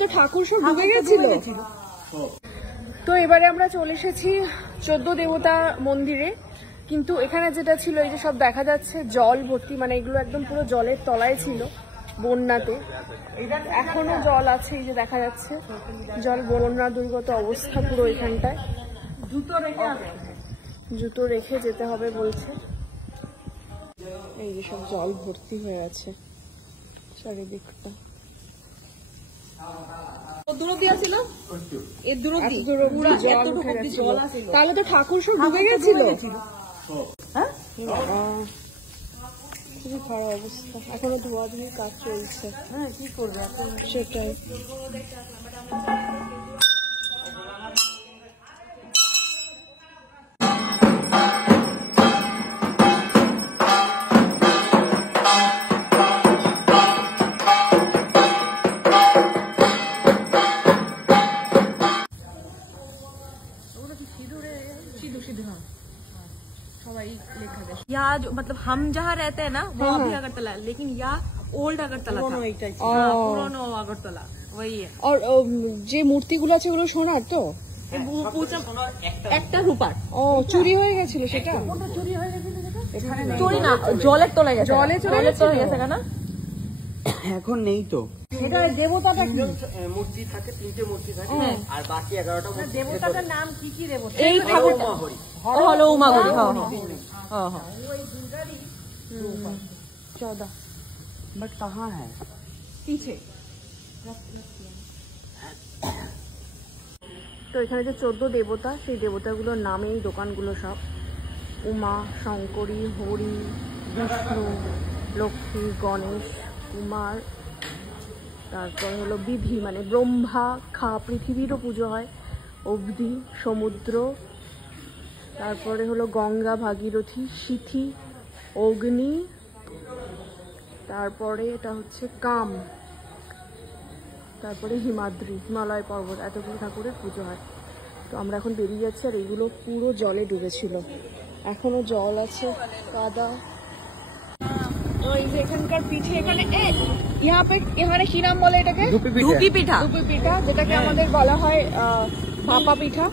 তো ঠাকুর সব ডুবে গেছিল। তো এবারে আমরা চলে এসেছি 14 দেবতা মন্দিরে, কিন্তু এখানে যেটা ছিল এই যে সব দেখা যাচ্ছে জল ভর্তি, মানে এগুলো একদম পুরো জলের তলায় ছিল বন্যাতে। এখনো জল আছে, এই যে দেখা যাচ্ছে জল, বন্যা দুর্গত অবস্থা পুরো এখানটায়। জুতো রেখে যেতে হবে বলছে। এই যে সব জল ভর্তি হয়ে আছে চারিদিকটা। তাহলে তো ঠাকুর সব ডুবে গেছিল। খুবই খারাপ অবস্থা, এখনো ধোয়াধুয়ির কাজ চলছে। হ্যাঁ, কি করবে এখন সেটাই। यहाँ जो मतलब हम जहाँ रहते हैं ना वो अभी अगरतला है, लेकिन यहाँ ओल्ड अगरतला था, पुरानो अगरतला वही है। और যে মূর্তিগুলো আছে ওগুলো সোনার তো? একটা রূপার। ও, চুরি হয়ে গেছিল সেটা? চুরি না, জলের তলায় গেছে। জলে চলে গেছে না, এখন নেই তো। এটা দেবতাটা কি? মূর্তি থাকে, 3টে মূর্তি থাকে, আর বাকি 11টা মূর্তি। দেবতাটার নাম কি কি দেবতা? এই ঠাকুরটা হলো উমাগরি। हाँ हाँ। 14 बट कहाँ है? পিছে। তো এখানে যে 14 দেবতা, সেই দেবতাগুলোর নামেই দোকানগুলো সব। উমা, শঙ্করী, হরি, বিষ্ণু, লক্ষ্মী, গণেশ, কুমার, তারপর হলো বিধি মানে ব্রহ্মা, খা পৃথিবীরও পুজো হয়, অবধি সমুদ্র, তারপরে হলো গঙ্গা, ভাগীরথী, সিথি, অগ্নি, তারপরে এটা হচ্ছে কাম, তারপরে হিমাদ্রি, হিমালয় পর্বত, এতগুলো ঠাকুরের পুজো হয়। তো আমরা এখন বেরিয়ে যাচ্ছি, আর এইগুলো পুরো জলে ডুবেছিল, এখনো জল আছে, কাদা। এখানকার পিঠে, এখানে এখানে কি নাম বলে এটাকে? ধুপি পিঠা। ধুপি পিঠা, যেটাকে আমাদের বলা হয় ভাপা পিঠা।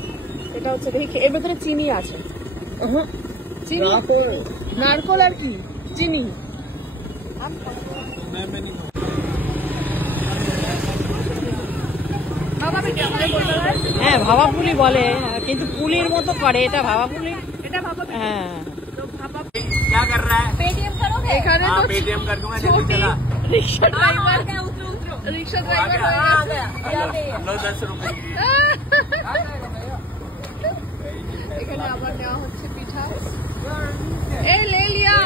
এটা হচ্ছে দেখি, এর ভেতরে চিনি আছে। চিনি, নারকোল আর কি চিনি। হ্যাঁ, ভাপা পুলি বলে, কিন্তু পুলির মতো করে এটা। ভাপা পুলি, এটা ভাপা। হ্যাঁ। क्या कर रहा है? पेटीएम करोगे? এখানে তো पेटीएम कर दूंगा। রিক্সা ড্রাইভার, রিক্সা ড্রাইভার হয়ে গেছে। हम लोग 10 रुपए। এখানে আবার নেওয়া হচ্ছে পিঠা। এই লে লিয়া।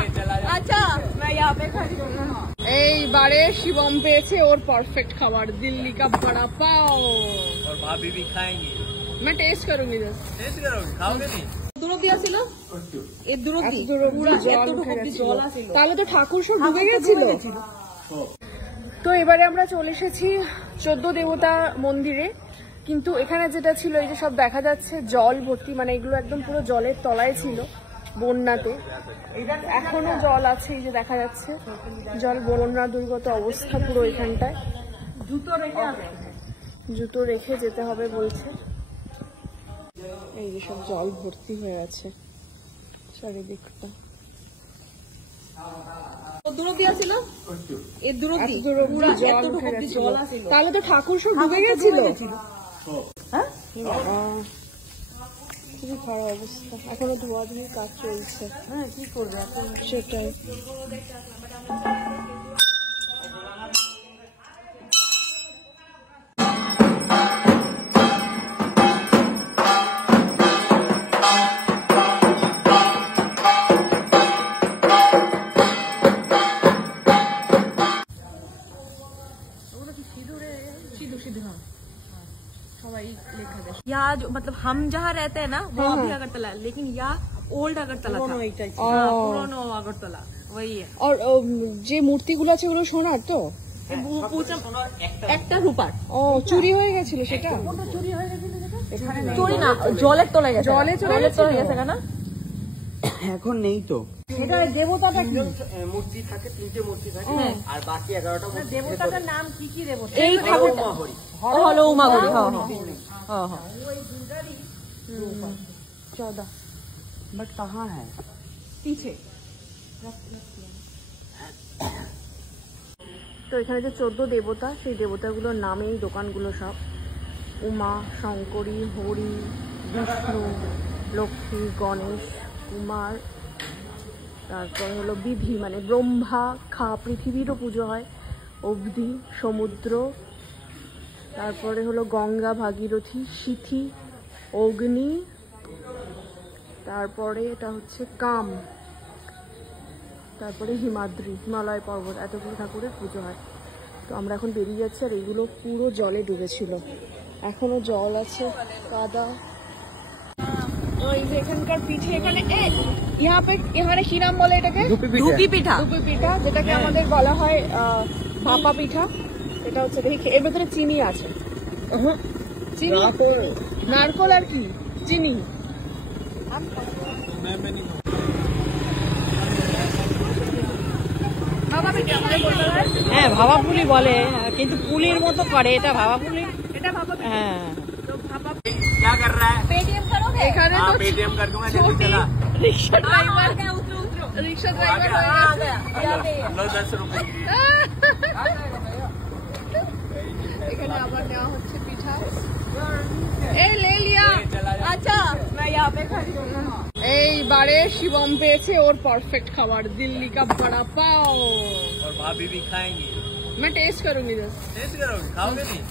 আচ্ছা, मैं यहाँ पे खड़ी हूँ। এইবারে শিবম পেয়েছে ওর পারফেক্ট খাবার, দিল্লি का बड़ा पाव। और भाभी भी खाएंगे। मैं टेस्ट करूंगी। टेस्ट करोगे? खाओगे नहीं? তাহলে তো ঠাকুর সব ডুবে গেছিল। তো এবারে আমরা চলে এসেছি 14 দেবতা মন্দিরে, কিন্তু এখানে যেটা ছিল এই যে সব দেখা যাচ্ছে জল ভর্তি, মানে এগুলো একদম পুরো জলের তলায় ছিল বন্যাতে। এখনো জল আছে, এই যে দেখা যাচ্ছে জল, বন্যা দুর্গত অবস্থা পুরো এখানটায়। জুতো রেখে যেতে হবে বলছে। এই যে সব জল ভর্তি হয়ে আছে চারিদিকটা। তাহলে তো ঠাকুর সব ডুবে গেছিল। খুবই খারাপ অবস্থা, এখনো ধোয়াধুয়ির কাজ চলছে। হ্যাঁ, কি করবে এখন সেটাই। यहाँ जो मतलब हम जहाँ रहते हैं ना वो अभी अगरतला है, लेकिन यहाँ ओल्ड अगरतला था, पुरानो अगरतला वही है। और যে মূর্তিগুলো আছে ওগুলো সোনার তো? একটা রূপার। ও, চুরি হয়ে গেছিল সেটা? চুরি না, জলের তলায় গেছে। জলে চলে গেছে না, এখন নেই তো। এটা দেবতাটা কি? মূর্তি থাকে, 3টে মূর্তি থাকে, আর বাকি 11টা মূর্তি দেবতাটার নাম কি কি দেবতা? এই ঠাকুরটা হলো উমা গৌরী। হ্যাঁ হ্যাঁ 14 बट कहाँ है? पीछे। তো এখানে যে 14 দেবতা, সেই দেবতাগুলোর নামেই দোকানগুলো সব। উমা, শঙ্করী, হরি, বিষ্ণু, লক্ষ্মী, গণেশ, কুমার, তারপরে হলো বিধি মানে ব্রহ্মা, পৃথিবীরও পুজো হয়, অবধি, সমুদ্র, তারপরে হলো গঙ্গা, ভাগীরথী, সিথি, অগ্নি, তারপরে এটা হচ্ছে কাম, তারপরে হিমাদ্রি, হিমালয় পর্বত, এতগুলো ঠাকুরের পুজো হয়। তো আমরা এখন বেরিয়ে যাচ্ছি, আর এগুলো পুরো জলে ডুবেছিল, এখনো জল আছে, কাদা। তো এই যে এখানকার পিঠে, এখানে এখানে কি নাম বলে এটাকে? ধুপি পিঠা। ধুপি পিঠা, যেটাকে আমাদের বলা হয় ভাপা পিঠা। এটা হচ্ছে দেখি, এর ভেতরে চিনি আছে। চিনি, নারকোল আর কি চিনি। হ্যাঁ ভাবা পুলি বলে, কিন্তু পুলির মতো করে, এটা ভাবা পুলি। এটা ভাপা পিঠা। হ্যাঁ क्या कर रहा है? পেটিএম करोगे? এখানে তো पेटीएम कर दूंगा, जल्दी चला। রিক্সা ড্রাইভার, রিক্সা ড্রাইভার হয়ে গেছে। लो 10 रुपए। এখানে আবার নেওয়া হচ্ছে পিঠা। এই লে লিয়া। আচ্ছা मैं यहाँ पे खड़ी हूँ। এইবারে শিবম পেয়েছে ওর পারফেক্ট খাবার, দিল্লি का बड़ा पाव। और भाभी भी खाएंगे। मैं टेस्ट करूंगी बस। टेस्ट करोगे? खाओगे नहीं?